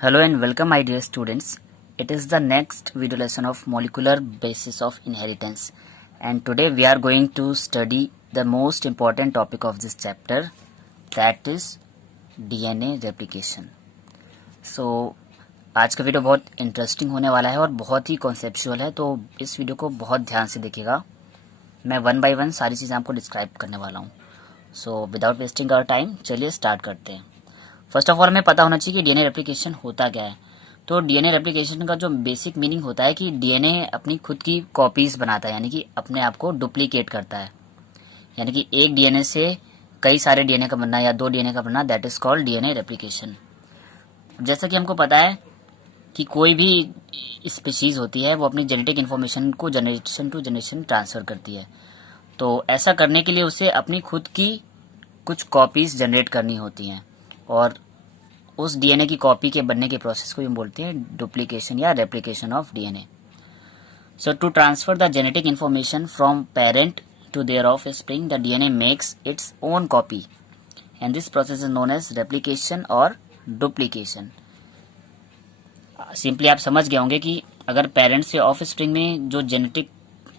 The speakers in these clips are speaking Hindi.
Hello and welcome my dear students. It is the next video lesson of molecular basis of inheritance, and today we are going to study the most important topic of this chapter, that is DNA replication. So आज का वीडियो बहुत इंटरेस्टिंग होने वाला है और बहुत ही कॉन्सेप्चुअल है, तो इस वीडियो को बहुत ध्यान से देखिएगा. मैं वन बाय वन सारी चीज़ें आपको डिस्क्राइब करने वाला हूँ. So without wasting our time चलिए स्टार्ट करते हैं. फर्स्ट ऑफ ऑल हमें पता होना चाहिए कि डीएनए रेप्लिकेशन होता क्या है. तो डीएनए रेप्लिकेशन का जो बेसिक मीनिंग होता है कि डीएनए अपनी खुद की कॉपीज बनाता है, यानी कि अपने आप को डुप्लीकेट करता है. यानी कि एक डीएनए से कई सारे डीएनए का बनना या दो डीएनए का बनना, that is called DNA replication. जैसा कि हमको पता है कि कोई भी स्पीशीज होती है वो अपनी जेनेटिक इन्फॉर्मेशन को जनरेशन टू जनरेशन ट्रांसफ़र करती है. तो ऐसा करने के लिए उसे अपनी खुद की कुछ कॉपीज जनरेट करनी होती हैं, और उस डीएनए की कॉपी के बनने के प्रोसेस को हम बोलते हैं डुप्लीकेशन या replication of DNA. So to transfer the genetic information from parent to their offspring, the DNA makes its own copy and this process is known as replication और डुप्लीकेशन. सिंपली आप समझ गए होंगे कि अगर पेरेंट से ऑफस्प्रिंग में जो जेनेटिक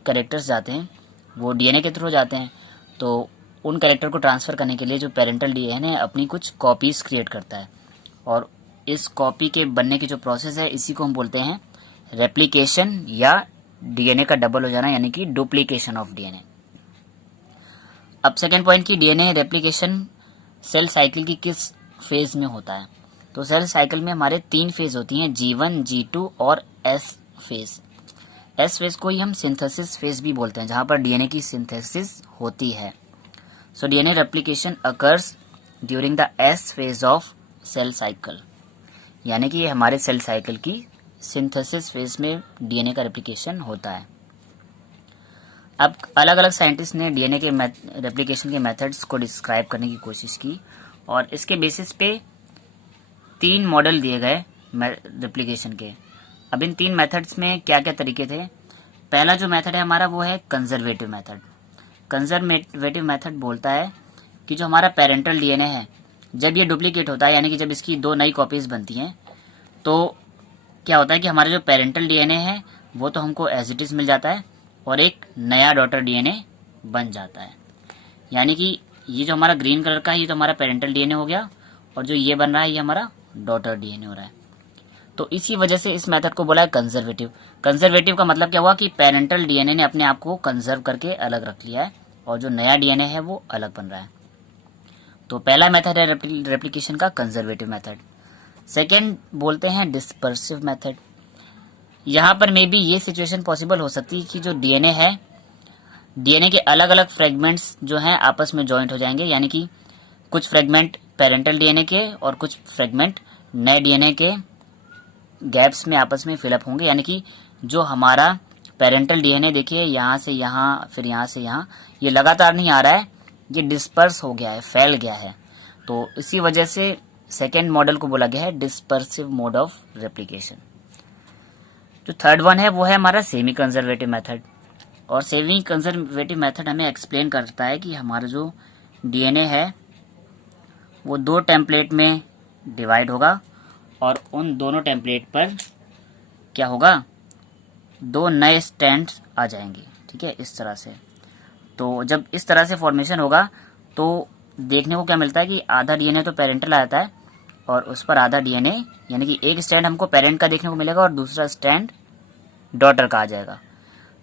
कैरेक्टर्स जाते हैं वो डीएनए के थ्रू जाते हैं, तो उन कैरेक्टर को ट्रांसफ़र करने के लिए जो पेरेंटल डीएनए अपनी कुछ कॉपीज़ क्रिएट करता है, और इस कॉपी के बनने की जो प्रोसेस है इसी को हम बोलते हैं रेप्लिकेशन या डीएनए का डबल हो जाना, यानी कि डुप्लीकेशन ऑफ डीएनए. अब सेकेंड पॉइंट की डीएनए रेप्लिकेशन सेल साइकिल की किस फेज में होता है. तो सेल साइकिल में हमारे 3 फेज होती हैं, G1, G2 और S फेज. एस फेज को ही हम सिंथेसिस फेज भी बोलते हैं, जहां पर डीएनए की सिंथेसिस होती है. So DNA replication occurs during the S phase of cell cycle, यानी कि ये हमारे सेल साइकिल की सिंथेसिस फेज में डीएनए का रेप्लिकेशन होता है. अब अलग अलग साइंटिस्ट ने डीएनए के रेप्लिकेशन के मेथड्स को डिस्क्राइब करने की कोशिश की, और इसके बेसिस पे 3 मॉडल दिए गए रेप्लिकेशन के. अब इन 3 मेथड्स में क्या क्या तरीके थे. पहला जो मेथड है हमारा वो है कंजर्वेटिव मेथड. कंजर्वेटिव मेथड बोलता है कि जो हमारा पेरेंटल डीएनए है, जब ये डुप्लीकेट होता है, यानी कि जब इसकी 2 नई कॉपीज बनती हैं, तो क्या होता है कि हमारा जो पेरेंटल डीएनए है वो तो हमको एज इट इज मिल जाता है, और एक नया डॉटर डीएनए बन जाता है. यानी कि ये जो हमारा ग्रीन कलर का है ये तो हमारा पेरेंटल डीएनए हो गया, और जो ये बन रहा है ये हमारा डॉटर डीएनए हो रहा है. तो इसी वजह से इस मेथड को बोला है कंजर्वेटिव. कंजर्वेटिव का मतलब क्या हुआ कि पेरेंटल डीएनए ने अपने आप को कंजर्व करके अलग रख लिया है, और जो नया डीएनए है वो अलग बन रहा है. तो पहला मेथड है रेप्लिकेशन का कंजर्वेटिव मेथड. सेकेंड बोलते हैं डिस्पर्सिव मेथड. यहाँ पर मे बी ये सिचुएशन पॉसिबल हो सकती है कि जो डीएनए है, डीएनए के अलग अलग फ्रेगमेंट्स जो हैं आपस में जॉइंट हो जाएंगे, यानी कि कुछ फ्रेगमेंट पेरेंटल डीएनए के और कुछ फ्रेगमेंट नए डीएनए के गैप्स में आपस में फिलअप होंगे. यानी कि जो हमारा पेरेंटल डीएनए देखिए यहाँ से यहाँ फिर यहाँ से यहाँ, ये लगातार नहीं आ रहा है, ये डिस्पर्स हो गया है, फैल गया है. तो इसी वजह से सेकेंड मॉडल को बोला गया है डिस्पर्सिव मोड ऑफ रेप्लिकेशन. जो थर्ड वन है वो है हमारा सेमी कंजर्वेटिव मेथड. और सेमी कंजर्वेटिव मेथड हमें एक्सप्लेन करता है कि हमारा जो डीएनए है वो 2 टेम्पलेट में डिवाइड होगा, और उन दोनों टेम्पलेट पर क्या होगा, 2 नए स्ट्रैंड्स आ जाएंगे. ठीक है, इस तरह से. तो जब इस तरह से फॉर्मेशन होगा तो देखने को क्या मिलता है कि आधा डीएनए तो पेरेंटल आता है, और उस पर आधा डीएनए, यानी कि एक स्ट्रैंड हमको पेरेंट का देखने को मिलेगा और दूसरा स्ट्रैंड डॉटर का आ जाएगा.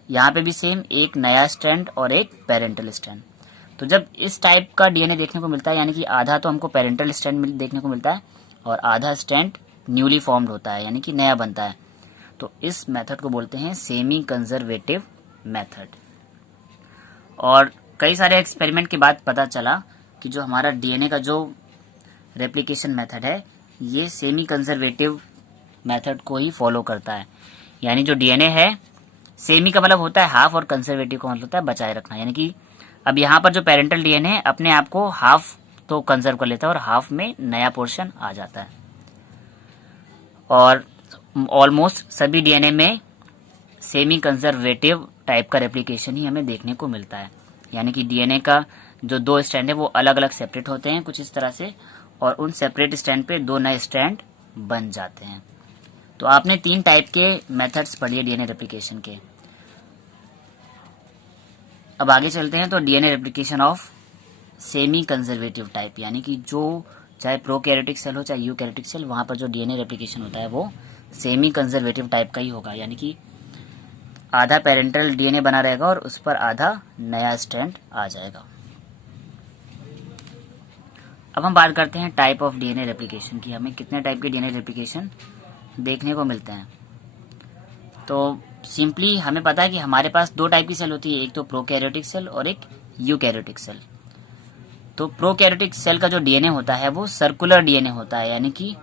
यहाँ पे भी सेम एक नया स्ट्रैंड और एक पेरेंटल स्ट्रैंड. तो जब इस टाइप का डीएनए देखने को मिलता है, यानी कि आधा तो हमको पेरेंटल स्ट्रैंड देखने को मिलता है और आधा स्ट्रैंड न्यूली फॉर्म्ड होता है, यानी कि नया बनता है. तो इस मेथड को बोलते हैं सेमी कंजर्वेटिव मेथड. और कई सारे एक्सपेरिमेंट के बाद पता चला कि जो हमारा डीएनए का जो रेप्लिकेशन मेथड है ये सेमी कंजर्वेटिव मेथड को ही फॉलो करता है. यानी जो डीएनए है, सेमी का मतलब होता है हाफ और कंजर्वेटिव का मतलब होता है बचाए रखना. यानी कि अब यहाँ पर जो पेरेंटल डीएनए है अपने आप को हाफ तो कंजर्व कर लेता है और हाफ में नया पोर्शन आ जाता है. और ऑलमोस्ट सभी डीएनए में सेमी कंजर्वेटिव टाइप का रेप्लिकेशन ही हमें देखने को मिलता है. यानी कि डीएनए का जो 2 स्ट्रैंड है वो अलग अलग सेपरेट होते हैं कुछ इस तरह से, और उन सेपरेट स्ट्रैंड पे 2 नए स्ट्रैंड बन जाते हैं। तो आपने 3 टाइप के मेथड्स पढ़ लिए डीएनए रेप्लिकेशन के। अब आगे चलते हैं। तो DNA replication of semi conservative type, यानी कि जो चाहे प्रोकैरियोटिक सेल हो चाहे यूकैरियोटिक सेल, वहां पर जो डीएनए रेप्लिकेशन होता है वो सेमी कंजर्वेटिव टाइप का ही होगा, यानी कि आधा पेरेंटल डीएनए बना रहेगा और उस पर आधा नया स्ट्रैंड आ जाएगा। अब हम बात करते हैं टाइप ऑफ डीएनए रेप्लिकेशन की। हमें कितने टाइप के डीएनए रेप्लिकेशन देखने को मिलते हैं। तो सिंपली हमें पता है कि हमारे पास 2 टाइप की सेल होती है, एक तो प्रोकैरियोटिक सेल और एक यूकैरियोटिक सेल। तो प्रोकैरियोटिक सेल का जो डीएनए होता है वो सर्कुलर डीएनए होता है, यानी कि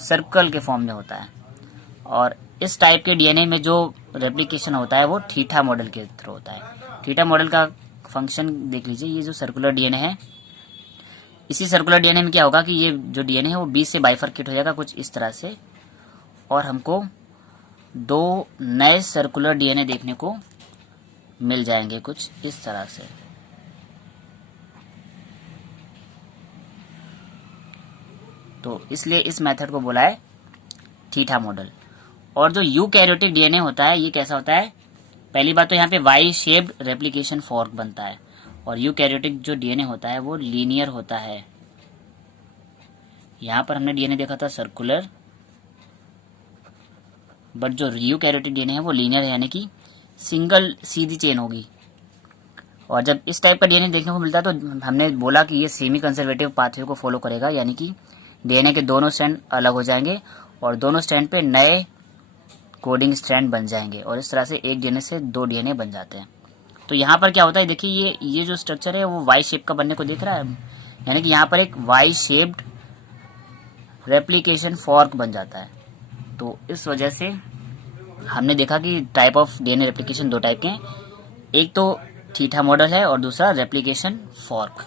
सर्कल के फॉर्म में होता है। और इस टाइप के डीएनए में जो रेप्लिकेशन होता है वो थीटा मॉडल के थ्रू होता है। थीटा मॉडल का फंक्शन देख लीजिए। ये जो सर्कुलर डीएनए है, इसी सर्कुलर डीएनए में क्या होगा कि ये जो डीएनए है वो बीच से बाइफरकेट हो जाएगा कुछ इस तरह से, और हमको 2 नए सर्कुलर डीएनए देखने को मिल जाएंगे कुछ इस तरह से। तो इसलिए इस मेथड को बोला है थीटा मॉडल। और जो यूकैरियोटिक डीएनए होता है ये कैसा होता है? पहली बात तो यहाँ पे वाई शेप्ड रेप्लिकेशन फॉर्क बनता है, और यूकैरियोटिक जो डीएनए होता है वो लीनियर होता है। यहाँ पर हमने डीएनए देखा था सर्कुलर, बट जो यूकैरियोटिक डीएनए है वो लीनियर है, यानी कि सिंगल सीधी चेन होगी। और जब इस टाइप का डीएनए देखने को मिलता है तो हमने बोला कि ये सेमी कंजर्वेटिव पाथवे को फॉलो करेगा, यानी कि डीएनए के दोनों स्ट्रैंड अलग हो जाएंगे और दोनों स्ट्रैंड पे नए कोडिंग स्ट्रैंड बन जाएंगे, और इस तरह से एक डीएनए से 2 डीएनए बन जाते हैं। तो यहाँ पर क्या होता है, देखिए ये जो स्ट्रक्चर है वो वाई शेप का बनने को दिख रहा है, यानी कि यहाँ पर एक वाई शेप्ड रेप्लिकेशन फॉर्क बन जाता है। तो इस वजह से हमने देखा कि type of DNA replication 2 type के हैं, एक तो थीटा मॉडल है और दूसरा रेप्लिकेशन फॉर्क।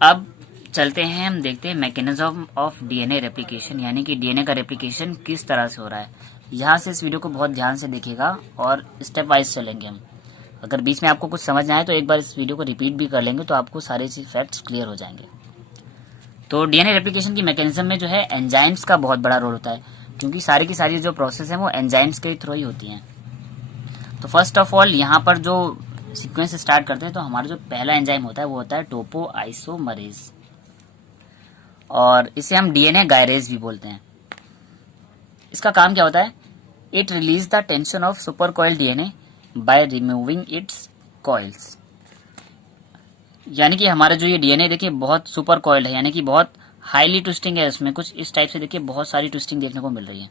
अब चलते हैं, हम देखते हैं मैकेनिज्म ऑफ डीएनए रेप्लिकेशन, यानी कि डीएनए का रेप्लिकेशन किस तरह से हो रहा है। यहाँ से इस वीडियो को बहुत ध्यान से देखिएगा और स्टेप वाइज चलेंगे हम। अगर बीच में आपको कुछ समझ ना आए तो एक बार इस वीडियो को रिपीट भी कर लेंगे तो आपको सारे फैक्ट्स क्लियर हो जाएंगे। तो डीएनए रेप्लिकेशन की मैकेनिज्म में जो है एंजाइम्स का बहुत बड़ा रोल होता है, क्योंकि सारी की सारी जो प्रोसेस है वो एंजाइम्स के थ्रू ही होती हैं। तो फर्स्ट ऑफ ऑल यहाँ पर जो सीक्वेंस स्टार्ट करते हैं तो हमारा जो पहला एंजाइम होता है वो होता है टोपो आइसोमरेज, और इसे हम डीएनए गायरेज भी बोलते हैं। इसका काम क्या होता है? It release the tension of super coil DNA by removing it's coils. यानी कि हमारा जो ये डीएनए देखिए बहुत सुपर कॉइल्ड है, यानी कि बहुत हाईली ट्विस्टिंग है, इसमें कुछ इस टाइप से देखिए बहुत सारी ट्विस्टिंग देखने को मिल रही है।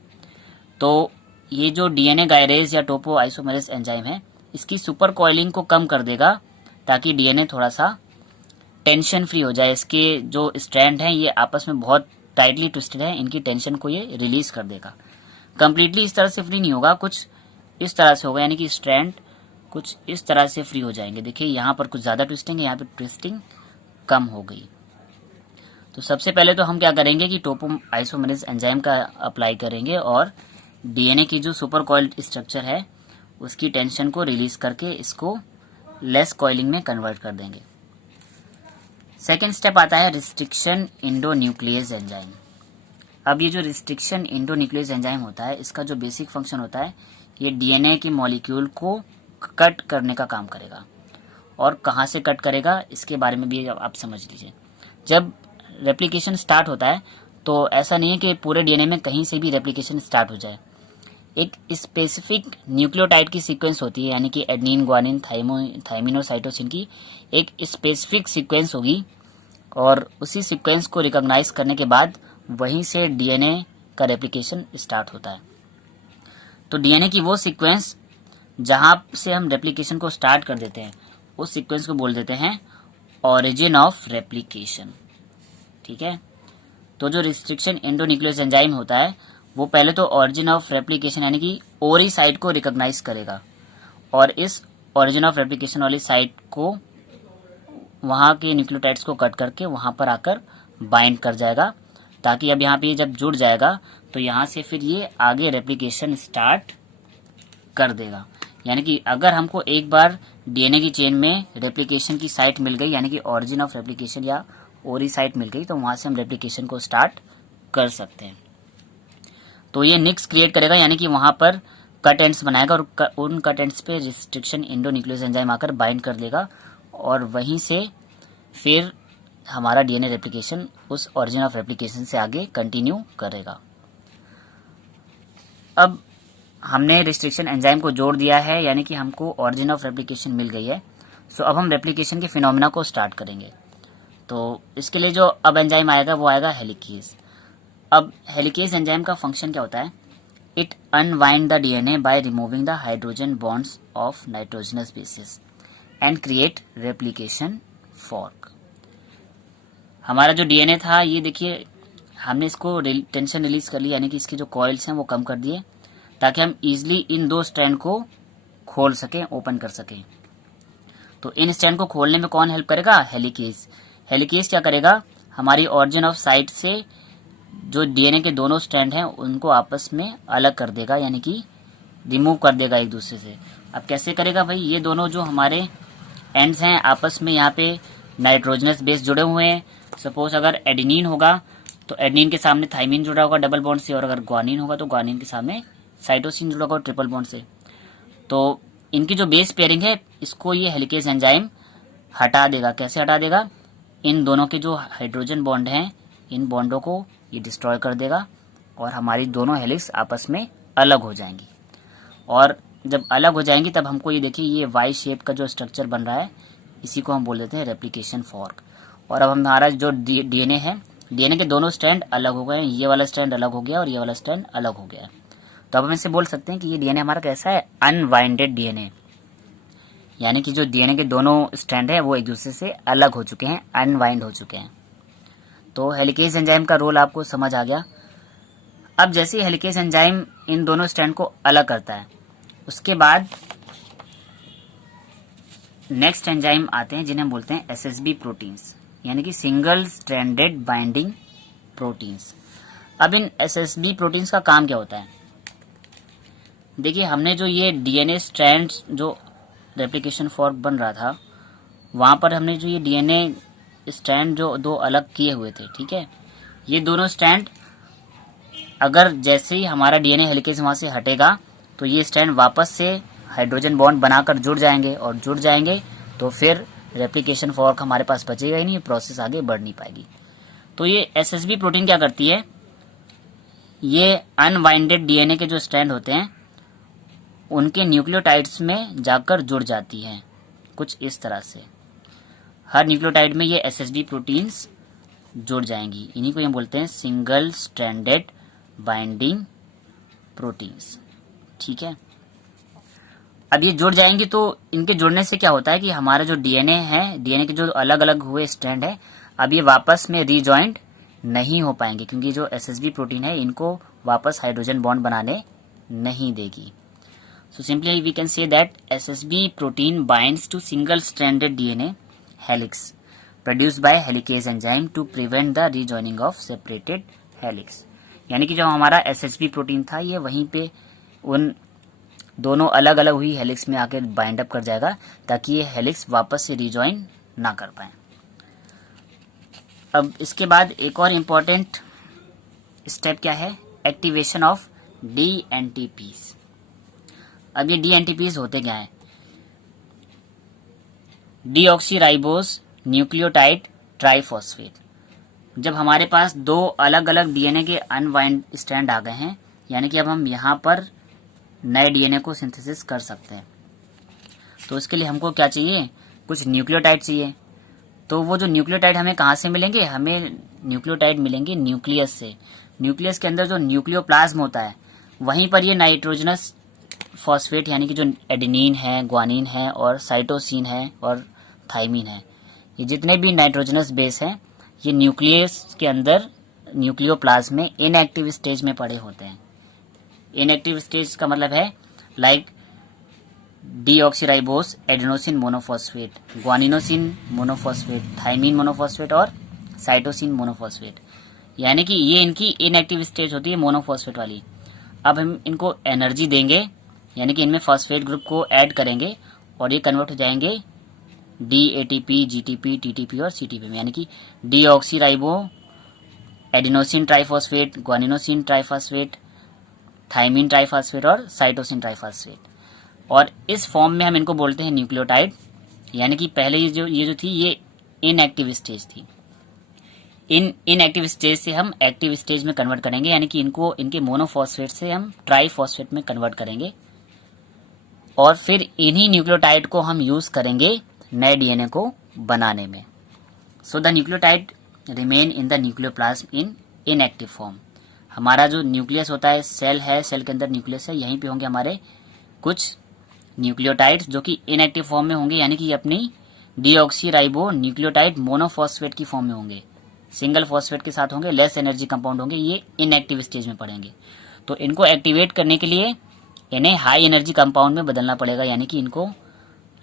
तो ये जो डीएनए गायरेज या टोपो आइसोमरेज एंजाइम है इसकी सुपर कॉइलिंग को कम कर देगा, ताकि डीएनए थोड़ा सा टेंशन फ्री हो जाए। इसके जो स्ट्रैंड हैं ये आपस में बहुत टाइटली ट्विस्टेड है, इनकी टेंशन को ये रिलीज कर देगा। कंप्लीटली इस तरह से फ्री नहीं होगा, कुछ इस तरह से होगा, यानी कि स्ट्रैंड कुछ इस तरह से फ्री हो जाएंगे। देखिए यहाँ पर कुछ ज़्यादा ट्विस्टिंग है, यहाँ पे ट्विस्टिंग कम हो गई। तो सबसे पहले तो हम क्या करेंगे कि टोपो आइसोमरेज एंजाइम का अप्लाई करेंगे और डीएनए की जो सुपर कॉइल्ड स्ट्रक्चर है उसकी टेंशन को रिलीज करके इसको लेस कॉइलिंग में कन्वर्ट कर देंगे। सेकेंड स्टेप आता है रिस्ट्रिक्शन इंडोन्यूक्लियस एंजाइम। अब ये जो रिस्ट्रिक्शन इंडोन्यूक्लियस एंजाइम होता है इसका जो बेसिक फंक्शन होता है ये डीएनए के मॉलिक्यूल को कट करने का काम करेगा। और कहाँ से कट करेगा इसके बारे में भी आप समझ लीजिए। जब रेप्लिकेशन स्टार्ट होता है तो ऐसा नहीं है कि पूरे डीएनए में कहीं से भी रेप्लिकेशन स्टार्ट हो जाए। एक स्पेसिफिक न्यूक्लियोटाइड की सीक्वेंस होती है, यानी कि एडनिन, ग्वानिन, थाइमिन और साइटोसिन की एक स्पेसिफिक सीक्वेंस होगी, और उसी सीक्वेंस को रिकॉग्नाइज करने के बाद वहीं से डीएनए का रेप्लिकेशन स्टार्ट होता है। तो डीएनए की वो सीक्वेंस जहां से हम रेप्लिकेशन को स्टार्ट कर देते हैं उस सीक्वेंस को बोल देते हैं ओरिजिन ऑफ रेप्लिकेशन। ठीक है। तो जो रिस्ट्रिक्शन एंडोन्यूक्लियस एंजाइम होता है वो पहले तो ओरिजिन ऑफ रेप्लिकेशन यानी कि ओरी साइट को रिकॉग्नाइज करेगा, और इस ओरिजिन ऑफ रेप्लिकेशन वाली साइट को वहाँ के न्यूक्लियोटाइड्स को कट करके वहाँ पर आकर बाइंड कर जाएगा, ताकि अब यहाँ पे जब जुड़ जाएगा तो यहाँ से फिर ये आगे रेप्लिकेशन स्टार्ट कर देगा। यानी कि अगर हमको एक बार डीएनए की चेन में रेप्लिकेशन की साइट मिल गई, यानी कि ओरिजिन ऑफ रेप्लिकेशन या ओरी साइट मिल गई, तो वहाँ से हम रेप्लिकेशन को स्टार्ट कर सकते हैं। तो ये निक्स क्रिएट करेगा, यानी कि वहां पर कट एंड्स बनाएगा और उन कट एंड्स पे रिस्ट्रिक्शन एंडोन्यूक्लियोस एंजाइम आकर बाइंड कर देगा और वहीं से फिर हमारा डीएनए रेप्लिकेशन उस ओरिजिन ऑफ रेप्लिकेशन से आगे कंटिन्यू करेगा। अब हमने रिस्ट्रिक्शन एंजाइम को जोड़ दिया है, यानी कि हमको ओरिजिन ऑफ रेप्लिकेशन मिल गई है। सो अब हम रेप्लिकेशन के फिनोमेना को स्टार्ट करेंगे। तो इसके लिए जो अब एंजाइम आएगा वो आएगा हेलिकेज। अब हेलिकेज एंजाइम का फंक्शन क्या होता है? It unwind the DNA by removing the hydrogen bonds of nitrogenous bases and create replication fork. हमारा जो डीएनए था, ये देखिए हमने इसको टेंशन रिलीज कर लिया, यानी कि इसके जो कॉइल्स हैं वो कम कर दिए ताकि हम इजिली इन दो स्ट्रैंड को खोल सकें, ओपन कर सकें। तो इन स्ट्रैंड को खोलने में कौन हेल्प करेगा? हेलिकेज। हेलिकेज क्या करेगा? हमारी ऑरिजिन ऑफ साइट से जो डीएनए के दोनों स्ट्रैंड हैं उनको आपस में अलग कर देगा, यानी कि रिमूव कर देगा एक दूसरे से। अब कैसे करेगा भाई? ये दोनों जो हमारे एंड्स हैं आपस में यहाँ पे नाइट्रोजनस बेस जुड़े हुए हैं। सपोज अगर एडेनिन होगा तो एडेनिन के सामने थाइमिन जुड़ा होगा डबल बॉन्ड से, और अगर ग्वानिन होगा तो ग्वानिन के सामने साइटोसिन जुड़ा होगा ट्रिपल बॉन्ड से। तो इनकी जो बेस पेयरिंग है इसको ये हेलिकेज एंजाइम हटा देगा। कैसे हटा देगा? इन दोनों के जो हाइड्रोजन बॉन्ड हैं इन बॉन्डों को ये डिस्ट्रॉय कर देगा और हमारी दोनों हेलिक्स आपस में अलग हो जाएंगी। और जब अलग हो जाएंगी तब हमको ये देखिए ये वाई शेप का जो स्ट्रक्चर बन रहा है इसी को हम बोल देते हैं रेप्लिकेशन फॉर्क। और अब हमारा जो डीएनए है, डीएनए के दोनों स्ट्रैंड अलग हो गए हैं। ये वाला स्ट्रैंड अलग हो गया और ये वाला स्ट्रैंड अलग हो गया। तो अब हम इसे बोल सकते हैं कि ये डीएनए हमारा कैसा है? अनवाइंडेड डीएनए, यानी कि जो डीएनए के दोनों स्ट्रैंड है वो एक दूसरे से अलग हो चुके हैं, अनवाइंड हो चुके हैं। तो हेलिकेज एंजाइम का रोल आपको समझ आ गया। अब जैसे हेलिकेज एंजाइम इन दोनों स्ट्रैंड को अलग करता है, उसके बाद नेक्स्ट एंजाइम आते हैं जिन्हें हम बोलते हैं एसएसबी प्रोटीन्स, यानी कि सिंगल स्ट्रैंडेड बाइंडिंग प्रोटीन्स। अब इन एसएसबी प्रोटीन्स का काम क्या होता है? देखिए हमने जो ये डीएनए स्ट्रैंड जो रेप्लिकेशन फॉर्क बन रहा था वहां पर हमने जो ये डीएनए स्ट्रैंड जो दो अलग किए हुए थे, ठीक है, ये दोनों स्ट्रैंड अगर जैसे ही हमारा डीएनए हेलिकेज वहां से हटेगा तो ये स्ट्रैंड वापस से हाइड्रोजन बॉन्ड बनाकर जुड़ जाएंगे, और जुड़ जाएंगे तो फिर रेप्लिकेशन फॉर्क हमारे पास बचेगा ही नहीं, प्रोसेस आगे बढ़ नहीं पाएगी। तो ये एसएसबी प्रोटीन क्या करती है? ये अनवाइंडेड डीएनए के जो स्ट्रैंड होते हैं उनके न्यूक्लियोटाइड्स में जाकर जुड़ जाती है कुछ इस तरह से। हर न्यूक्लियोटाइड में ये एसएसबी प्रोटीन्स जुड़ जाएंगी। इन्हीं को हम बोलते हैं सिंगल स्ट्रैंडेड बाइंडिंग प्रोटीन्स, ठीक है। अब ये जुड़ जाएंगे तो इनके जुड़ने से क्या होता है कि हमारा जो डीएनए है, डीएनए के जो अलग अलग हुए स्ट्रैंड है, अब ये वापस में रीजॉइंट नहीं हो पाएंगे क्योंकि जो एसएसबी प्रोटीन है इनको वापस हाइड्रोजन बॉन्ड बनाने नहीं देगी। So simply we can say that SSB protein binds to single stranded DNA helix produced by helicase enzyme to prevent the rejoining of separated helix। यानी कि जो हमारा SSB प्रोटीन था ये वहीं पे उन दोनों अलग अलग हुई हेलिक्स में आकर बाइंड अप कर जाएगा ताकि ये हेलिक्स वापस से रिजॉइन ना कर पाए। अब इसके बाद एक और इम्पोर्टेंट स्टेप क्या है? Activation of DNTPs। अब ये DNTPs होते क्या है? Deoxyribose nucleotide triphosphate. जब हमारे पास दो अलग अलग डीएनए के अनवाइंड स्ट्रैंड आ गए हैं, यानी कि अब हम यहाँ पर नए डीएनए को सिंथेसिस कर सकते हैं, तो इसके लिए हमको क्या चाहिए? कुछ न्यूक्लियोटाइड चाहिए। तो वो जो न्यूक्लियोटाइड हमें कहाँ से मिलेंगे? हमें न्यूक्लियोटाइड मिलेंगे न्यूक्लियस से। न्यूक्लियस के अंदर जो न्यूक्लियोप्लाज्म होता है वहीं पर ये नाइट्रोजनस फॉस्फेट यानी कि जो एडेनिन है, ग्वानिन है और साइटोसिन है और थाइमिन है, ये जितने भी नाइट्रोजनस बेस हैं ये न्यूक्लियस के अंदर न्यूक्लियोप्लाज्म में इनएक्टिव स्टेज में पड़े होते हैं। इनएक्टिव स्टेज का मतलब है like deoxyribose adenosine monophosphate, guanosine monophosphate, thymine monophosphate और साइटोसिन मोनोफॉस्फेट, यानी कि ये इनकी इनएक्टिव स्टेज होती है मोनोफॉस्फेट वाली। अब हम इनको एनर्जी देंगे, यानी कि इनमें फॉस्फेट ग्रुप को ऐड करेंगे और ये कन्वर्ट हो जाएंगे DATP, GTP, TTP और CTP में, यानी कि deoxyribo adenosine triphosphate, guanosine triphosphate, thymine triphosphate और साइटोसिन ट्राइफॉस्फेट। और इस फॉर्म में हम इनको बोलते हैं न्यूक्लियोटाइड। यानी कि पहले ये जो थी ये इनएक्टिव स्टेज थी। इनएक्टिव स्टेज से हम एक्टिव स्टेज में कन्वर्ट करेंगे, यानी कि इनके मोनोफॉस्फेट से हम ट्राइफॉस्फेट में कन्वर्ट करेंगे और फिर इन्हीं न्यूक्लियोटाइड को हम यूज करेंगे नए डीएनए को बनाने में। So the nucleotide remain in the nucleoplasm in inactive form. हमारा जो न्यूक्लियस होता है, सेल है, सेल के अंदर न्यूक्लियस है, यहीं पे होंगे हमारे कुछ न्यूक्लियोटाइड्स जो कि इनएक्टिव फॉर्म में होंगे, यानी कि ये अपनी डीऑक्सीराइबो न्यूक्लियोटाइड मोनोफॉस्फेट की फॉर्म में होंगे, सिंगल फॉस्फेट के साथ होंगे, लेस एनर्जी कंपाउंड होंगे, ये इनएक्टिव स्टेज में पड़ेंगे। तो इनको एक्टिवेट करने के लिए इन्हें हाई एनर्जी कंपाउंड में बदलना पड़ेगा, यानी कि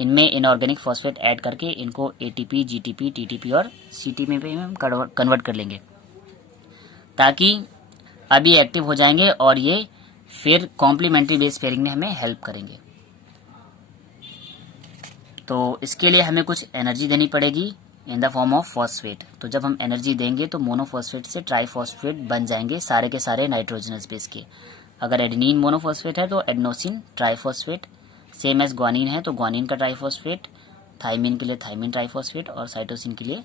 इनमें इनऑर्गेनिक फॉस्फेट ऐड करके इनको एटीपी, जीटीपी, टीटीपी और सीटीपी में हम कन्वर्ट कर लेंगे, ताकि अब ये एक्टिव हो जाएंगे और ये फिर कॉम्प्लीमेंट्री बेस पेयरिंग में हमें हेल्प करेंगे। तो इसके लिए हमें कुछ एनर्जी देनी पड़ेगी in the form of phosphate. तो जब हम एनर्जी देंगे तो मोनोफॉस्फेट से ट्राइफॉस्फेट बन जाएंगे, सारे के सारे नाइट्रोजनस बेस के। अगर एडेनिन मोनोफॉस्फेट है तो adenosine triphosphate, same as guanine है तो ग्वानिन का ट्राइफॉस्फेट, थाइमिन के लिए थाइमिन ट्राइफॉस्फेट और साइटोसिन के लिए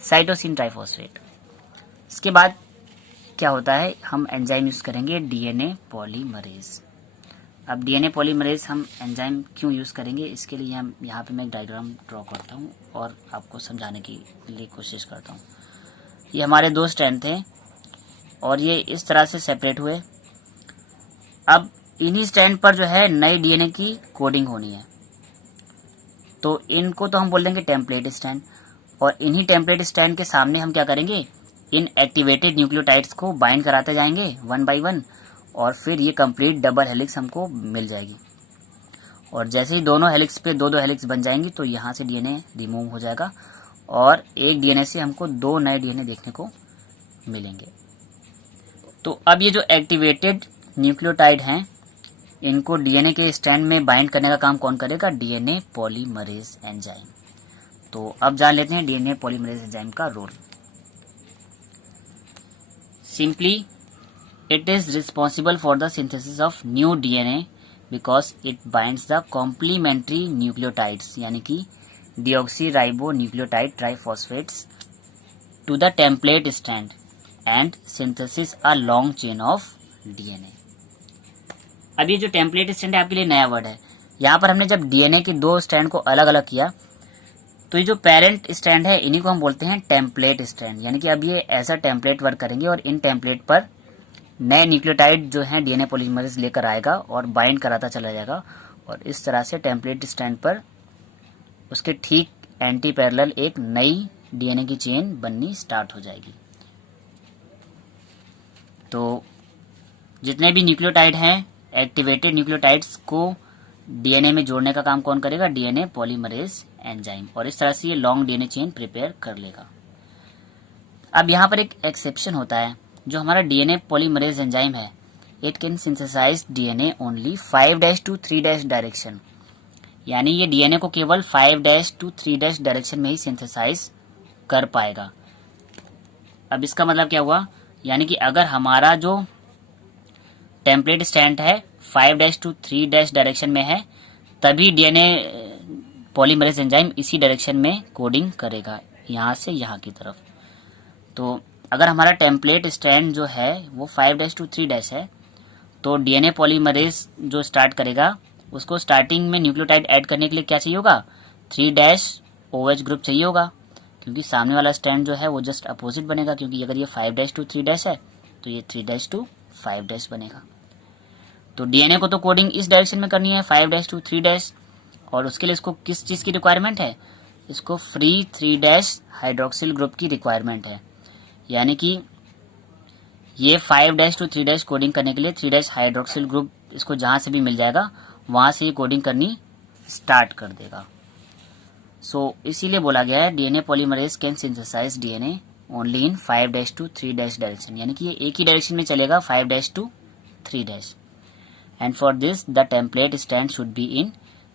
साइटोसिन ट्राइफॉस्फेट। इसके बाद क्या होता है, हम एंजाइम यूज करेंगे डीएनए पॉलीमरेज। अब डीएनए पॉलीमरेज हम एंजाइम क्यों यूज करेंगे, इसके लिए हम यहाँ पे मैं एक डायग्राम ड्रॉ करता हूँ और आपको समझाने की लिए कोशिश करता हूँ। ये हमारे दो स्ट्रैंड थे और ये इस तरह से सेपरेट हुए। अब इन्हीं स्ट्रैंड पर जो है नए डीएनए की कोडिंग होनी है, तो इनको तो हम बोल देंगे टेम्पलेट स्ट्रैंड। और इन्हीं टेम्पलेट स्ट्रैंड के सामने हम क्या करेंगे, इन एक्टिवेटेड न्यूक्लियोटाइड्स को बाइंड कराते जाएंगे वन बाय वन, और फिर ये कंप्लीट डबल हेलिक्स हमको मिल जाएगी। और जैसे ही दोनों हेलिक्स पे दो हेलिक्स बन जाएंगी तो यहाँ से डीएनए रिमूव हो जाएगा और एक डीएनए से हमको दो नए डीएनए देखने को मिलेंगे। तो अब ये जो एक्टिवेटेड न्यूक्लियोटाइड हैं, इनको डीएनए के स्ट्रैंड में बाइंड करने का काम कौन करेगा, डीएनए पॉलीमरेज एंजाइम। तो अब जान लेते हैं डीएनए पॉलीमरेज एंजाइम का role. Simply it is responsible for the synthesis of new DNA because it binds the complementary nucleotides यानी कि deoxyribonucleotide triphosphates to the template strand and synthesis a long chain of DNA। अब ये जो टेम्पलेट स्ट्रैंड है आपके लिए नया वर्ड है। यहाँ पर हमने जब डीएनए के दो स्ट्रैंड को अलग अलग किया तो ये जो पेरेंट स्ट्रैंड है इन्हीं को हम बोलते हैं टेम्पलेट स्ट्रैंड, यानी कि अब ये ऐसा टेम्पलेट वर्क करेंगे और इन टेम्पलेट पर नए न्यूक्लियोटाइड जो हैं डीएनए पॉलीमरेज लेकर आएगा और बाइंड कराता चला जाएगा और इस तरह से टेम्पलेट स्ट्रैंड पर उसके ठीक एंटी पैरेलल एक नई डीएनए की चेन बननी स्टार्ट हो जाएगी। तो जितने भी न्यूक्लियोटाइड हैं, एक्टिवेटेड न्यूक्लियोटाइड्स को डीएनए में जोड़ने का काम कौन करेगा, डीएनए पॉलीमरेज एंजाइम, और इस तरह से ये लॉन्ग डीएनए चेन प्रिपेयर कर लेगा। अब यहाँ पर एक एक्सेप्शन होता है, जो हमारा डीएनए पॉलीमरेज एंजाइम है, it can synthesize DNA only 5' to 3' direction, यानी ये डीएनए को केवल 5' to 3' डायरेक्शन में ही सिंथेसाइज कर पाएगा। अब इसका मतलब क्या हुआ, यानी कि अगर हमारा जो टेम्पलेट स्ट्रैंड है 5' to 3' डायरेक्शन में है, तभी डीएनए पॉलीमरेज एंजाइम इसी डायरेक्शन में कोडिंग करेगा, यहाँ से यहाँ की तरफ। तो अगर हमारा टेम्पलेट स्ट्रैंड जो है वो 5' to 3' है, तो डीएनए पॉलीमरेज जो स्टार्ट करेगा उसको स्टार्टिंग में न्यूक्लियोटाइड ऐड करने के लिए क्या चाहिए होगा, 3' OH ग्रुप चाहिए होगा, क्योंकि सामने वाला स्ट्रैंड जो है वो जस्ट अपोजिट बनेगा, क्योंकि अगर ये 5' to 3' है तो ये 3' to 5' बनेगा। तो डीएनए को तो कोडिंग इस डायरेक्शन में करनी है 5' to 3', और उसके लिए इसको किस चीज़ की रिक्वायरमेंट है, इसको फ्री 3' हाइड्रोक्सिल ग्रुप की रिक्वायरमेंट है, यानी कि ये 5' to 3' कोडिंग करने के लिए 3' हाइड्रोक्सिल ग्रुप इसको जहाँ से भी मिल जाएगा वहाँ से ये कोडिंग करनी स्टार्ट कर देगा। सो इसीलिए बोला गया है DNA polymerase can synthesize DNA only in 5' to 3' direction, यानी कि ये एक ही डायरेक्शन में चलेगा 5' to 3', and for this the template strand should be in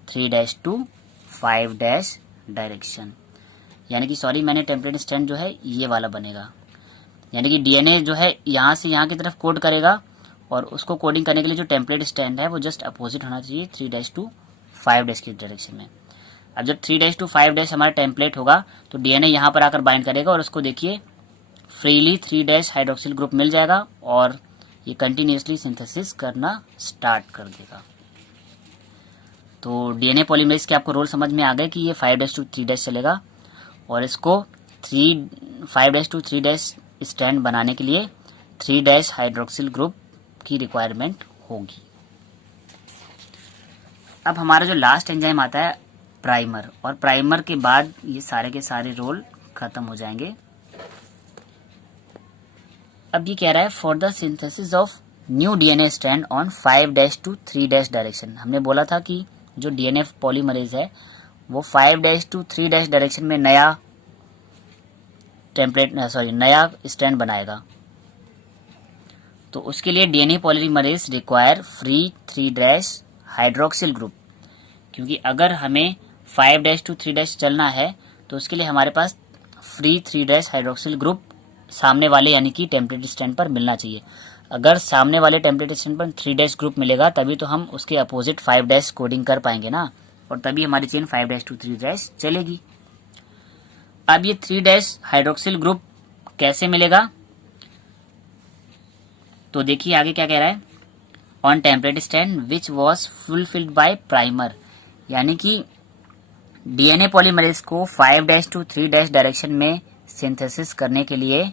3' to 5' direction, यानी कि सॉरी मैंने टेम्पलेट स्ट्रैंड जो है ये वाला बनेगा, यानी कि डीएनए जो है यहाँ से यहाँ की तरफ कोड करेगा, और उसको कोडिंग करने के लिए जो टेम्पलेट स्टैंड है वो जस्ट अपोजिट होना चाहिए 3' to 5' की डायरेक्शन में। अब जब 3' to 5' हमारा टेम्पलेट होगा तो डीएनए यहाँ पर आकर बाइंड करेगा और उसको देखिए फ्रीली 3' हाइड्रोक्सिल ग्रुप मिल जाएगा और ये कंटिन्यूसली सिंथेसिस करना स्टार्ट कर देगा। तो डीएनए पॉलीमरेज के आपको रोल समझ में आ गए कि ये 5' to 3' चलेगा, और इसको 5' to 3' स्टैंड बनाने के लिए 3' हाइड्रोक्सिल ग्रुप की रिक्वायरमेंट होगी। अब हमारा जो लास्ट एंजाइम आता है प्राइमर, और प्राइमर के बाद ये सारे के सारे रोल खत्म हो जाएंगे। अब ये कह रहा है for the synthesis of new DNA strand on 5' to 3' direction. हमने बोला था कि जो डीएनए पॉलीमरेज है वो 5' to 3' डायरेक्शन में नया नया स्ट्रैंड बनाएगा। तो उसके लिए DNA polymerase require free 3' hydroxyl group, क्योंकि अगर हमें 5' to 3' चलना है तो उसके लिए हमारे पास फ्री 3' हाइड्रोक्सिल ग्रुप सामने वाले यानी कि टेम्पलेट स्टैंड पर मिलना चाहिए। अगर सामने वाले टेम्पलेट स्टैंड पर 3' ग्रुप मिलेगा तभी तो हम उसके अपोजिट 5' कोडिंग कर पाएंगे ना, और तभी हमारी चेन 5' to 3' चलेगी। अब ये 3' हाइड्रोक्सिल ग्रुप कैसे मिलेगा, तो देखिए आगे क्या कह रहा है, on template stand which was fulfilled by primer. यानी कि डीएनए पॉलीमरेज को 5' to 3' डायरेक्शन में सिंथेसिस करने के लिए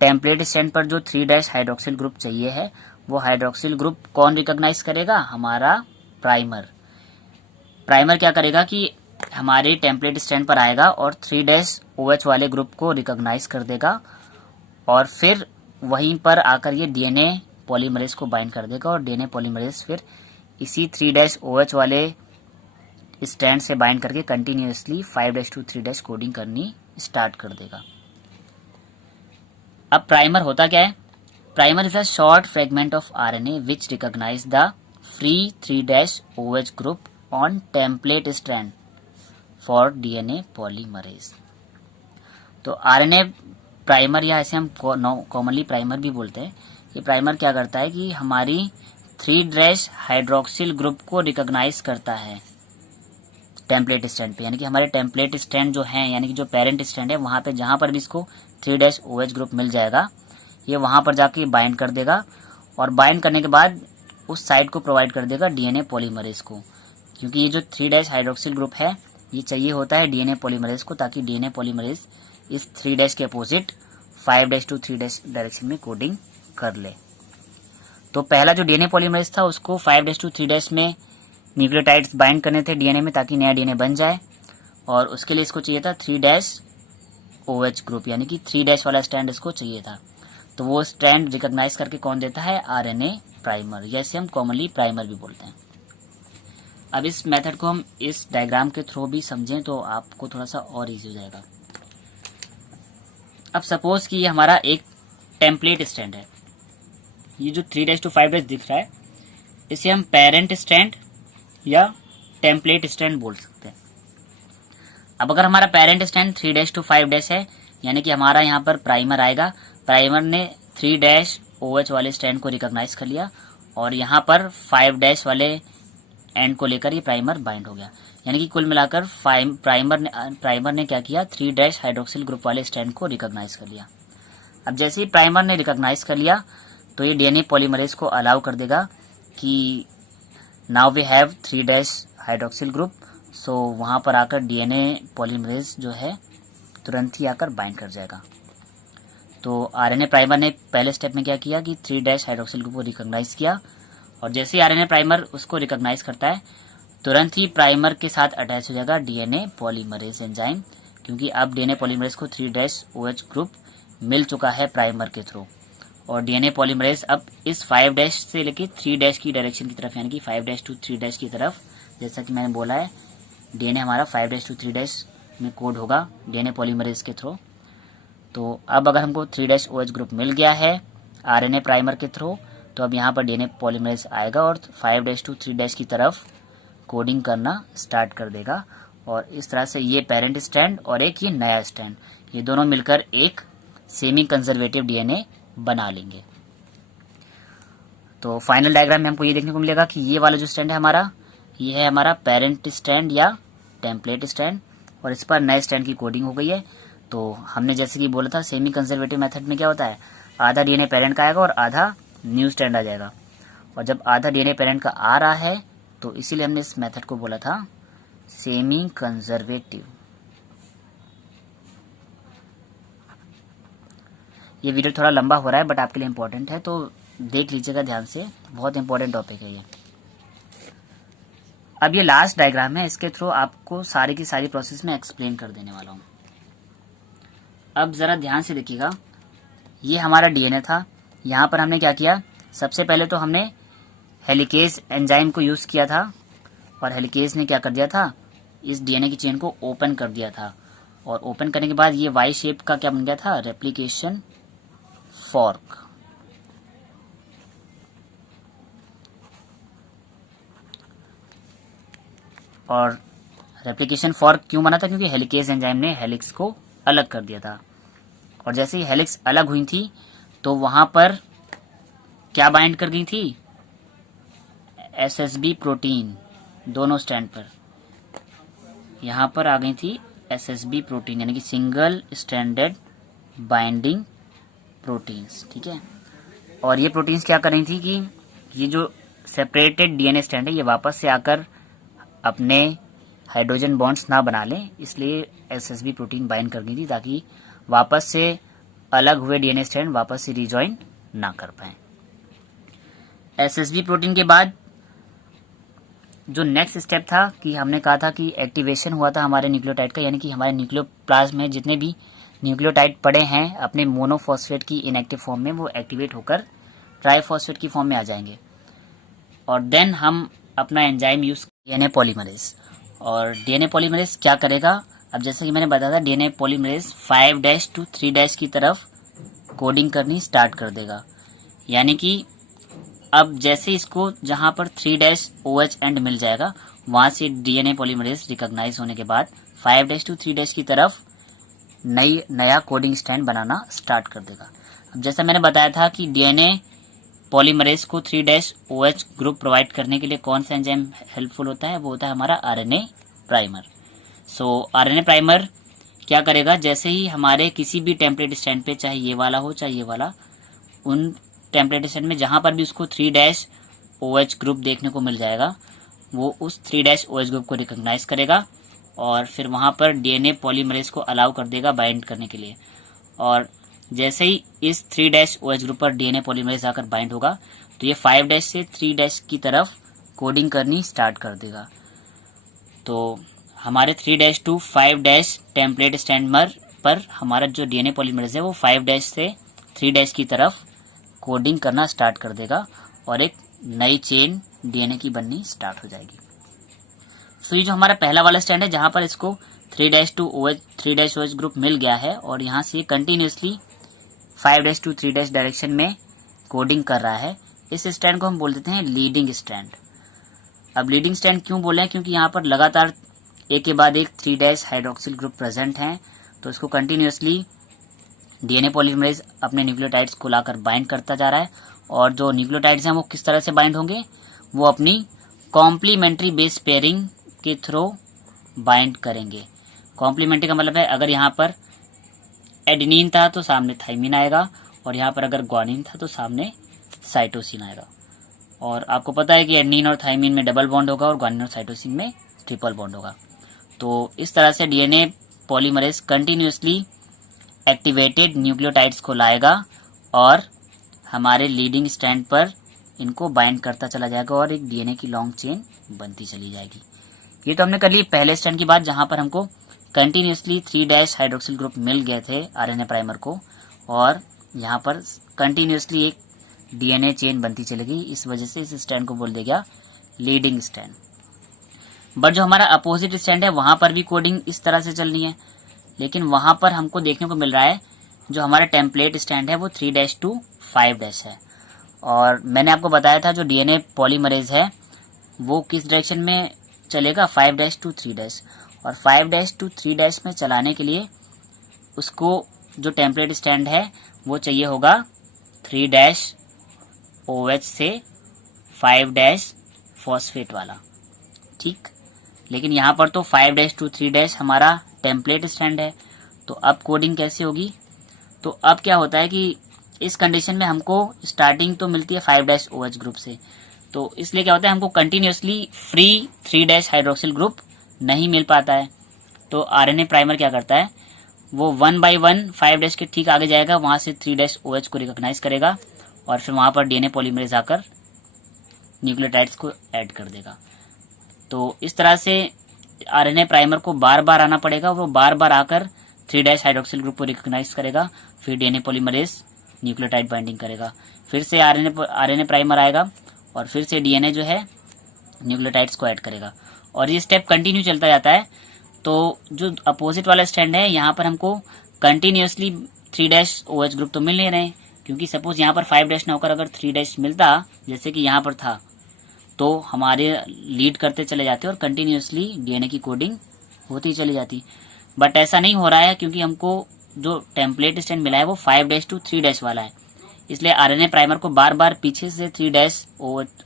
टेम्पलेट स्टैंड पर जो 3' हाइड्रोक्सिल ग्रुप चाहिए है वो हाइड्रोक्सिल ग्रुप कौन रिकॉग्नाइज करेगा, हमारा प्राइमर। प्राइमर क्या करेगा कि हमारे टेम्पलेट स्टैंड पर आएगा और 3' OH वाले ग्रुप को रिकॉग्नाइज कर देगा, और फिर वहीं पर आकर ये डीएनए पॉलीमरेज को बाइंड कर देगा, और डीएनए पॉलीमरेज फिर इसी 3' OH वाले स्टैंड से बाइंड करके कंटिन्यूसली 5' to 3' कोडिंग करनी स्टार्ट कर देगा। अब प्राइमर होता क्या है, primer is a short fragment of RNA which recognize the free 3' OH group on template strand for DNA polymerase. तो आरएनए प्राइमर, या ऐसे हम कॉमनली प्राइमर भी बोलते हैं, ये प्राइमर क्या करता है कि हमारी 3' हाइड्रोक्सिल ग्रुप को रिकॉग्नाइज करता है टेम्पलेट स्टैंड पे। यानी कि हमारे टेम्पलेट स्टैंड जो हैं, यानी कि जो पेरेंट स्टैंड है वहाँ पे जहाँ पर भी इसको 3' OH ग्रुप मिल जाएगा ये वहाँ पर जाके बाइंड कर देगा, और बाइंड करने के बाद उस साइट को प्रोवाइड कर देगा डीएनए पॉलीमरेज को, क्योंकि ये जो 3' हाइड्रोक्सिल ग्रुप है ये चाहिए होता है डीएनए पॉलीमरेज को, ताकि डीएनए पॉलीमरेज इस 3' के अपोजिट 5' to 3' डायरेक्शन में कोडिंग कर ले। तो पहला जो डीएनए पॉलीमरेज था उसको 5' to 3' में न्यूक्लियोटाइड्स बाइंड करने थे डीएनए में ताकि नया डीएनए बन जाए, और उसके लिए इसको चाहिए था 3' OH ग्रुप, यानी कि 3' वाला स्टैंड इसको चाहिए था। तो वो स्टैंड रिकॉग्नाइज करके कौन देता है, आरएनए प्राइमर, जैसे हम कॉमनली प्राइमर भी बोलते हैं। अब इस मेथड को हम इस डायग्राम के थ्रू भी समझें तो आपको थोड़ा सा और इजी हो जाएगा। अब सपोज कि ये हमारा एक टेम्पलेट स्टैंड है, ये जो 3' to 5' दिख रहा है इसे हम पेरेंट स्टैंड या टेम्पलेट स्टैंड बोल सकते हैं। अब अगर हमारा पेरेंट स्टैंड 3' to 5' है, यानी कि हमारा यहाँ पर प्राइमर आएगा, प्राइमर ने 3' OH वाले स्टैंड को रिकॉग्नाइज कर लिया, और यहाँ पर 5' वाले एंड को लेकर ये प्राइमर बाइंड हो गया। यानी कि कुल मिलाकर प्राइमर ने क्या किया, 3' हाइड्रोक्सिल ग्रुप वाले स्टैंड को रिकॉग्नाइज कर लिया। अब जैसे ही प्राइमर ने रिकॉग्नाइज कर लिया तो ये डीएनए पॉलीमरेज को अलाउ कर देगा कि now we have 3' hydroxyl group, so वहाँ पर आकर डीएनए पॉलीमरेज जो है तुरंत ही आकर बाइंड कर जाएगा। तो आरएनए प्राइमर ने पहले स्टेप में क्या किया कि 3' हाइड्रोक्सिल ग्रुप को रिकॉग्नाइज किया, और जैसे ही आरएनए प्राइमर उसको रिकॉग्नाइज करता है तुरंत ही प्राइमर के साथ अटैच हो जाएगा डीएनए पॉलीमरेज एंजाइम, क्योंकि अब डीएनए पॉलीमरेज को 3' OH ग्रुप मिल चुका है प्राइमर के थ्रू, और डीएनए पॉलीमरेज अब इस 5' से लेके 3' की डायरेक्शन की तरफ, यानी कि 5' to 3' की तरफ, जैसा कि मैंने बोला है डीएनए हमारा 5' to 3' में कोड होगा डीएनए पॉलीमरेज के थ्रू। तो अब अगर हमको 3' OH ग्रुप मिल गया है आरएनए प्राइमर के थ्रू, तो अब यहाँ पर डीएनए पॉलीमरेज आएगा और 5' to 3' की तरफ कोडिंग करना स्टार्ट कर देगा, और इस तरह से ये पेरेंट स्टैंड और एक ये नया स्टैंड, ये दोनों मिलकर एक सेमी कंजर्वेटिव डीएनए बना लेंगे। तो फाइनल डायग्राम में हमको ये देखने को मिलेगा कि ये वाला जो स्ट्रैंड है हमारा, ये है हमारा पेरेंट स्ट्रैंड या टेम्पलेट स्ट्रैंड, और इस पर नए स्ट्रैंड की कोडिंग हो गई है। तो हमने जैसे कि बोला था सेमी कंजर्वेटिव मेथड में क्या होता है, आधा डीएनए पेरेंट का आएगा और आधा न्यू स्ट्रैंड आ जाएगा। और जब आधा डीएनए पेरेंट का आ रहा है तो इसीलिए हमने इस मेथड को बोला था सेमी कंजर्वेटिव। ये वीडियो थोड़ा लंबा हो रहा है बट आपके लिए इम्पोर्टेंट है, तो देख लीजिएगा ध्यान से, बहुत इंपॉर्टेंट टॉपिक है ये। अब ये लास्ट डायग्राम है, इसके थ्रू आपको सारी की सारी प्रोसेस में एक्सप्लेन कर देने वाला हूँ। अब जरा ध्यान से देखिएगा, ये हमारा डीएनए था। यहाँ पर हमने क्या किया, सबसे पहले तो हमने हेलिकेज एंजाइम को यूज किया था, और हेलिकेज ने क्या कर दिया था, इस डीएनए की चेन को ओपन कर दिया था। और ओपन करने के बाद ये वाई शेप का क्या बन गया था, रेप्लिकेशन फॉर्क। और रेप्लिकेशन फॉर्क क्यों बना था, क्योंकि हेलिकेज एंजाइम ने हेलिक्स को अलग कर दिया था। और जैसे ही हेलिक्स अलग हुई थी तो वहां पर क्या बाइंड कर गई थी, एसएसबी प्रोटीन, दोनों स्टैंड पर यहां पर आ गई थी एसएसबी प्रोटीन, यानी कि सिंगल स्टैंडर्ड बाइंडिंग प्रोटीन्स। ठीक है, और ये प्रोटीन्स क्या कर रही थी कि ये जो सेपरेटेड डीएनए स्टैंड है ये वापस से आकर अपने हाइड्रोजन बॉन्ड्स ना बना लें, इसलिए एसएसबी प्रोटीन बाइंड कर गई थी ताकि वापस से अलग हुए डीएनए स्ट्रैंड वापस से रिजॉइन ना कर पाए। एसएसबी प्रोटीन के बाद जो नेक्स्ट स्टेप था कि हमने कहा था कि एक्टिवेशन हुआ था हमारे न्यूक्लियोटाइड का, यानी कि हमारे न्यूक्लियोप्लाज्म में जितने भी न्यूक्लियोटाइड पड़े हैं अपने मोनोफॉस्फेट की इनएक्टिव फॉर्म में, वो एक्टिवेट होकर ट्राइफॉस्फेट की फॉर्म में आ जाएंगे। और देन हम अपना एंजाइम यूज डीएनए पॉलीमरेज। और डीएनए पॉलीमरेज क्या करेगा, अब जैसे कि मैंने बताया था डीएनए पॉलीमरेज 5' to 3' की तरफ कोडिंग करनी स्टार्ट कर देगा। यानी कि अब जैसे इसको जहां पर 3' OH एंड मिल जाएगा, वहां से डीएनए पॉलीमरेज रिकॉग्नाइज होने के बाद 5' to 3' की तरफ नया कोडिंग स्ट्रैंड बनाना स्टार्ट कर देगा। अब जैसा मैंने बताया था कि डीएनए पॉलीमरेज को 3' OH ग्रुप प्रोवाइड करने के लिए कौन सा एंजाइम हेल्पफुल होता है, वो होता है हमारा आरएनए प्राइमर। सो आरएनए प्राइमर क्या करेगा, जैसे ही हमारे किसी भी टेम्पलेट स्टैंड पे, चाहे ये वाला हो चाहे ये वाला, उन टेम्पलेट स्टैंड में जहां पर भी उसको 3' OH ग्रुप देखने को मिल जाएगा, वो उस 3' OH ग्रुप को रिकॉग्नाइज करेगा और फिर वहां पर डीएनए पॉलीमरेज को अलाउ कर देगा बाइंड करने के लिए। और जैसे ही इस 3' OH ग्रुप पर डीएनए पॉलीमरेज आकर बाइंड होगा तो ये 5' से 3' की तरफ कोडिंग करनी स्टार्ट कर देगा। तो हमारे 3' to 5' टेम्पलेट स्टैंड पर हमारा जो डीएनए पॉलीमरेज है वो 5' से 3' की तरफ कोडिंग करना स्टार्ट कर देगा और एक नई चेन डीएनए की बननी स्टार्ट हो जाएगी। सो ये जो हमारा पहला वाला स्टैंड है जहां पर इसको 3' to 3' OH ग्रुप मिल गया है और यहाँ से कंटिन्यूसली 5' to 3' डायरेक्शन में कोडिंग कर रहा है, इस स्टैंड को हम बोल देते हैं लीडिंग स्टैंड। अब लीडिंग स्टैंड क्यों बोले हैं, क्योंकि यहाँ पर लगातार एक के बाद एक 3' हाइड्रोक्सिल ग्रुप प्रेजेंट हैं, तो इसको कंटिन्यूसली डीएनए पॉलीमरेज अपने न्यूक्लियोटाइड्स को लाकर बाइंड करता जा रहा है। और जो न्यूक्लियोटाइड्स हैं वो किस तरह से बाइंड होंगे, वो अपनी कॉम्प्लीमेंट्री बेस पेयरिंग के थ्रू बाइंड करेंगे। कॉम्प्लीमेंट्री का मतलब है अगर यहाँ पर एडेनिन था तो सामने थाइमिन आएगा, और यहाँ पर अगर ग्वानिन था तो सामने साइटोसिन आएगा। और आपको पता है कि एडेनिन और थाइमिन में डबल बॉन्ड होगा और ग्वानिन और साइटोसिन में ट्रिपल बॉन्ड होगा। तो इस तरह से DNA polymerase continuously activated nucleotides को लाएगा और हमारे लीडिंग स्टैंड पर इनको बाइंड करता चला जाएगा और एक डीएनए की लॉन्ग चेन बनती चली जाएगी। ये तो हमने कर ली पहले स्टैंड की बात, जहां पर हमको कंटिन्यूसली 3' हाइड्रोक्सिल ग्रुप मिल गए थे आरएनए प्राइमर को, और यहाँ पर कंटिन्यूसली एक डीएनए चेन बनती चलेगी। इस वजह से इस स्टैंड को बोल देगा लीडिंग स्टैंड। बट जो हमारा अपोजिट स्टैंड है वहां पर भी कोडिंग इस तरह से चलनी है, लेकिन वहां पर हमको देखने को मिल रहा है जो हमारा टेम्पलेट स्टैंड है वो 3' to 5' है। और मैंने आपको बताया था जो डीएनए पॉलीमरेज है वो किस डायरेक्शन में चलेगा, 5' to 3'। और 5' to 3' में चलाने के लिए उसको जो टेम्पलेट स्टैंड है वो चाहिए होगा 3-OH से 5- फॉस्फेट वाला, ठीक। लेकिन यहाँ पर तो 5- to 3- हमारा टेम्पलेट स्टैंड है। तो अब कोडिंग कैसे होगी? तो अब क्या होता है कि इस कंडीशन में हमको स्टार्टिंग तो मिलती है 5-OH ग्रुप से, तो इसलिए क्या होता है हमको कंटिन्यूसली फ्री 3- हाइड्रोक्सिल ग्रुप नहीं मिल पाता है। तो आरएनए प्राइमर क्या करता है, वो 1 by 1 5- के ठीक आगे जाएगा, वहां से 3-OH को रिकॉग्नाइज करेगा और फिर वहां पर डीएनए पॉलीमरेज आकर न्यूक्लियोटाइड्स को ऐड कर देगा। तो इस तरह से आरएनए प्राइमर को बार बार आना पड़ेगा, वो बार बार आकर 3- हाइड्रोक्सिल ग्रुप को रिकॉग्नाइज करेगा, फिर डीएनए पॉलीमरेज न्यूक्लियोटाइड बाइंडिंग करेगा, फिर से आरएनए प्राइमर आएगा और फिर से डीएनए जो है न्यूक्लियोटाइड्स को ऐड करेगा और ये स्टेप कंटिन्यू चलता जाता है। तो जो अपोजिट वाला स्टैंड है यहाँ पर हमको कंटिन्यूसली 3-OH ग्रुप तो मिल नहीं रहे, क्योंकि सपोज यहाँ पर 5- ना होकर अगर 3- मिलता जैसे कि यहाँ पर था, तो हमारे लीड करते चले जाते और कंटिन्यूसली डीएनए की कोडिंग होती चली जाती। बट ऐसा नहीं हो रहा है, क्योंकि हमको जो टेम्पलेट स्टैंड मिला है वो 5- to 3- वाला है, इसलिए आरएनए प्राइमर को बार बार पीछे से 3-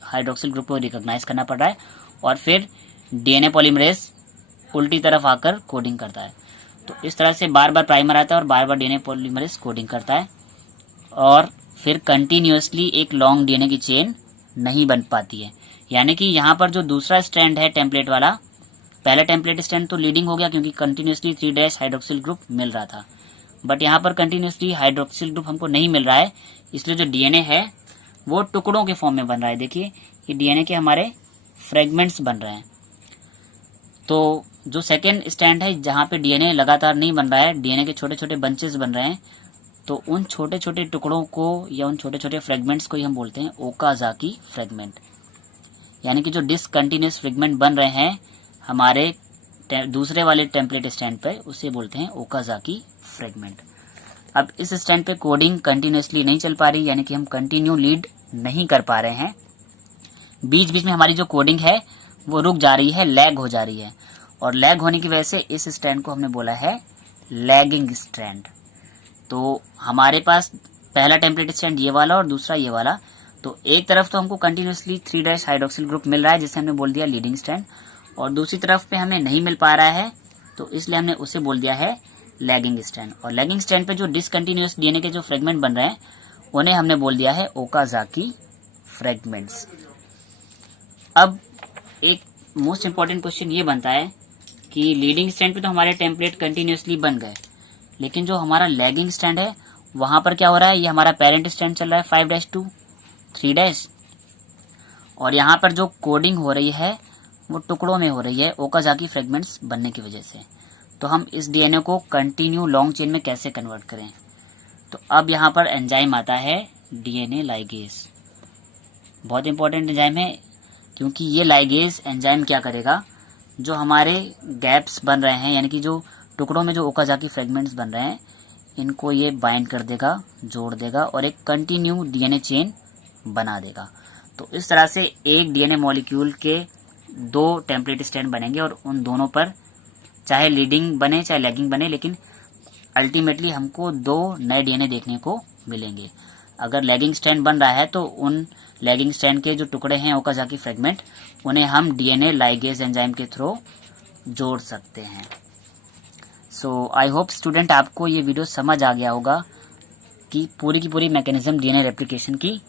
हाइड्रोक्सिल ग्रुप को रिकॉग्नाइज करना पड़ रहा है और फिर डीएनए पॉलीमरेज उल्टी तरफ आकर कोडिंग करता है। तो इस तरह से बार बार प्राइमर आता है और बार बार डीएनए पॉलीमरेज कोडिंग करता है और फिर कंटिन्यूसली एक लॉन्ग डीएनए की चेन नहीं बन पाती है। यानी कि यहाँ पर जो दूसरा स्ट्रैंड है टेम्पलेट वाला, पहला टेम्पलेट स्ट्रैंड तो लीडिंग हो गया क्योंकि कंटिन्यूसली 3- हाइड्रोक्सिल ग्रुप मिल रहा था, बट यहाँ पर कंटिन्यूसली हाइड्रोक्सिल ग्रुप हमको नहीं मिल रहा है, इसलिए जो डीएनए है वो टुकड़ों के फॉर्म में बन रहा है। देखिए ये डीएनए के हमारे फ्रेगमेंट्स बन रहे हैं। तो जो सेकेंड स्टैंड है जहाँ पे डीएनए लगातार नहीं बन रहा है, डीएनए के छोटे छोटे बंचेस बन रहे हैं, तो उन छोटे छोटे टुकड़ों को या उन छोटे छोटे फ्रेगमेंट्स को ही हम बोलते हैं ओकाजाकी फ्रेगमेंट। यानी कि जो डिसकंटिन्यूअस फ्रेगमेंट बन रहे हैं हमारे दूसरे वाले टेम्पलेट स्टैंड पे, उसे बोलते हैं ओकाजाकी फ्रेगमेंट। अब इस स्टैंड पे कोडिंग कंटिन्यूअसली नहीं चल पा रही, यानी कि हम कंटिन्यू लीड नहीं कर पा रहे हैं, बीच बीच में हमारी जो कोडिंग है वो रुक जा रही है, लैग हो जा रही है, और लैग होने की वजह से इस स्ट्रैंड को हमने बोला है लैगिंग स्ट्रैंड। तो हमारे पास पहला टेम्पलेट स्ट्रैंड ये वाला और दूसरा ये वाला, तो एक तरफ तो हमको कंटिन्यूसली 3- हाइड्रोक्सिल ग्रुप मिल रहा है जिसे हमने बोल दिया लीडिंग स्ट्रैंड, और दूसरी तरफ पे हमें नहीं मिल पा रहा है, तो इसलिए हमने उसे बोल दिया है लैगिंग स्ट्रैंड। और लैगिंग स्ट्रैंड पे जो डिसकंटिन्यूअस डीएनए के जो फ्रेगमेंट बन रहे हैं उन्हें हमने बोल दिया है ओकाजाकी फ्रेगमेंट्स। अब एक मोस्ट इंपॉर्टेंट क्वेश्चन ये बनता है कि लीडिंग स्ट्रैंड पे तो हमारे टेम्पलेट कंटिन्यूसली बन गए, लेकिन जो हमारा लैगिंग स्ट्रैंड है वहां पर क्या हो रहा है, ये हमारा पेरेंट स्ट्रैंड चल रहा है 5- to 3- और यहाँ पर जो कोडिंग हो रही है वो टुकड़ों में हो रही है ओकाजाकी फ्रेगमेंट्स बनने की वजह से। तो हम इस डीएनए को कंटिन्यू लॉन्ग चेन में कैसे कन्वर्ट करें? तो अब यहाँ पर एंजाइम आता है डीएनए लाइगेज। बहुत इंपॉर्टेंट एंजाइम है, क्योंकि ये लाइगेज एंजाइम क्या करेगा, जो हमारे गैप्स बन रहे हैं यानी कि जो टुकड़ों में जो ओकाजाकी फ्रेगमेंट्स बन रहे हैं इनको ये बाइंड कर देगा, जोड़ देगा और एक कंटिन्यू डीएनए चेन बना देगा। तो इस तरह से एक डीएनए मॉलिक्यूल के 2 टेम्पलेट स्ट्रैंड बनेंगे और उन दोनों पर चाहे लीडिंग बने चाहे लैगिंग बने, लेकिन अल्टीमेटली हमको 2 नए डीएनए देखने को मिलेंगे। अगर लैगिंग स्ट्रैंड बन रहा है तो उन लैगिंग स्ट्रैंड के जो टुकड़े हैं ओकाजाकी फ्रेगमेंट, उन्हें हम डीएनए लाइगेज एंजाइम के थ्रू जोड़ सकते हैं। सो आई होप स्टूडेंट आपको ये वीडियो समझ आ गया होगा कि पूरी की पूरी मैकेनिज्म डीएनए रेप्लिकेशन की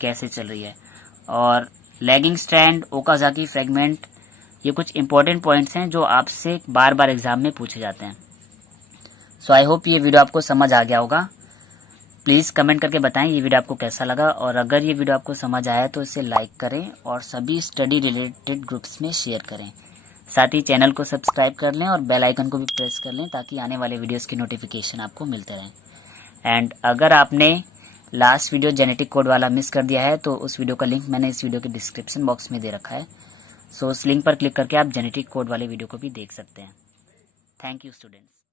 कैसे चल रही है। और लैगिंग स्ट्रैंड, ओकाजाकी फ्रेगमेंट, ये कुछ इंपॉर्टेंट पॉइंट्स हैं जो आपसे बार बार एग्जाम में पूछे जाते हैं। सो आई होप ये वीडियो आपको समझ आ गया होगा। प्लीज़ कमेंट करके बताएं ये वीडियो आपको कैसा लगा, और अगर ये वीडियो आपको समझ आया तो इसे लाइक करें और सभी स्टडी रिलेटेड ग्रुप्स में शेयर करें। साथ ही चैनल को सब्सक्राइब कर लें और बेल आइकन को भी प्रेस कर लें ताकि आने वाले वीडियोस की नोटिफिकेशन आपको मिलते रहें। एंड अगर आपने लास्ट वीडियो जेनेटिक कोड वाला मिस कर दिया है तो उस वीडियो का लिंक मैंने इस वीडियो के डिस्क्रिप्शन बॉक्स में दे रखा है। सो उस लिंक पर क्लिक करके आप जेनेटिक कोड वाले वीडियो को भी देख सकते हैं। Thank you students.